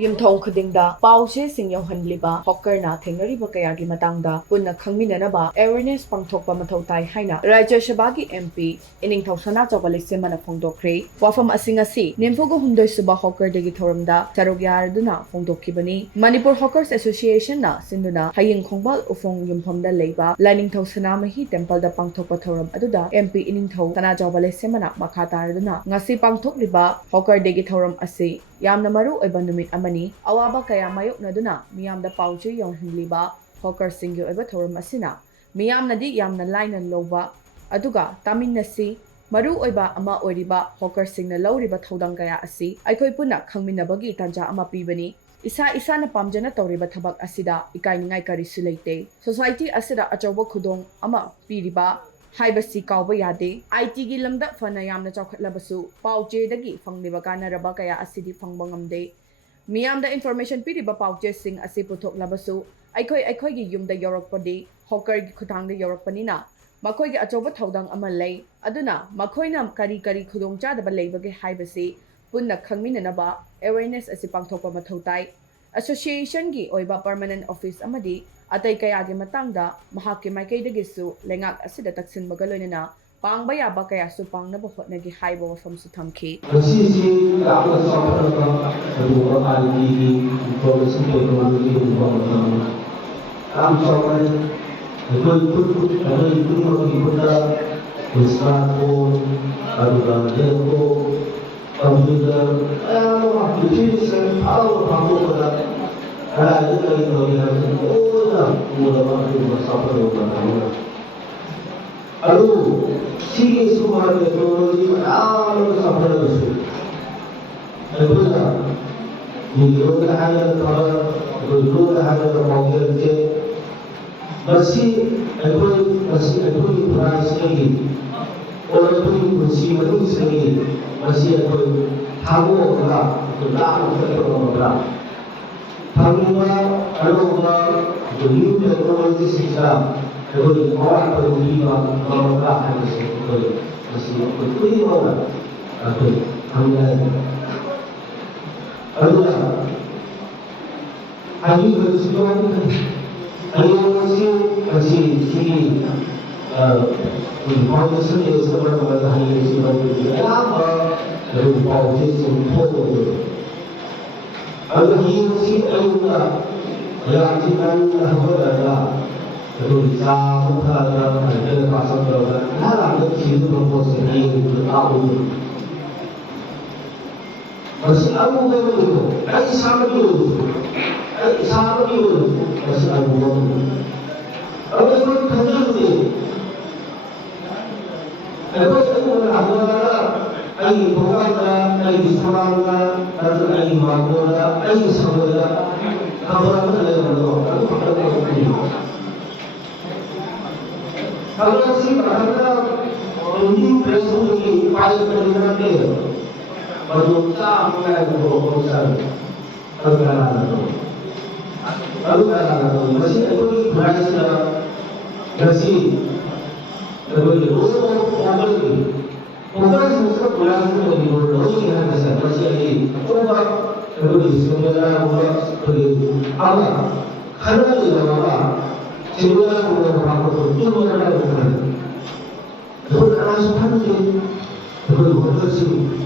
Yumthong khudingda pause sing yauhanliba hawkerna Thengnariba Kayagi Matangda Puna Khangminanaba awareness Pangthokpa Mathou Tai haina Rajya Sabhagi MP iningthau sana chawale semana phongdokre wafam asingasi nimfogo hundoi suba hawker degi thoramda sarogyarduna phongdokkibani Manipur Hawkers Association na sinduna haying khongbal ufong yumfamda leiba laningthau sana mahi temple da pangthokpa thoram aduda MP iningthau sana chawale semana makha taraduna ngasi pangthokliba hawker degi thoram asi yamna maru oiba numit amani awaba kaya mayoknaduna miyamda pauche yonhinliba hawker singyo oiba thoram asina miyamnadi yamna laina loba aduga taminasi maru oiba ama oiriba hawker singna lawriba thodang kaya asi aikoi puna khangminabagi tanja ama pibani isa isana pamjana tawriba thabak asida ikainingai karisu leite society asida achoba khudong ama piriba haibasi kauba yade IT gi lamda fana yamna chawkhatlabasu pauche dagi fangliba kanaraba kaya asidi fangba ngamde miyamda information piriba pauche sing asi puthoklabasu aikoi gi yumda yorakpadi hawker gi khutangda yorakpanina makoi gi achoba thodang ama lei aduna makoina kari khudong chadaba leibage haibasi punna khangminanaba awareness asi Pangthokpa Mathou Tai association gi oiba permanent office amadi atai kayagi matangda mahakki maikaidagisu lengak asida taksinbaga loinana pangba yaba kayasu pangnaba hotnagi haiba wafamsu thamki masisi yamna sawraba aduga algi information technology development am sawrai agoi put gipunda smartphone aduga laptop computer which is power power ada yang lalu sih semua teknologi ada sampai itu. Itulah video ada kalau video ada mungkin je masih price lagi. Orang itu masih lagi masih tahu lah berapa. Tanggungan adalah new technology system. Jadi orang berlima mereka harus masih betul orang atau tanggungan. Adalah hari bersesuaian hari masih sini informasi yang sebenarnya hari sebenarnya apa dari policy foto. Ada hidup ayuda yang kita lakukan itu sama ada pasal berapa ada hidup proses ini tahu masih aku itu ay sama itu masih aku apa itu kerja ini apa itu ada ay bukan ay diserangkan atau ay magola ay sabola kabar kalau sih ada ini presiden paling penting dia baru sampai berurusan negara lalu masih itu berasa masih Bukan semua pulang dari luar yang ada masih lagi. Coba beri sebenarnya beri apa? Karena itu apa? Sebenarnya orang itu orang bukan. Bukan asal itu. Bukan bersih.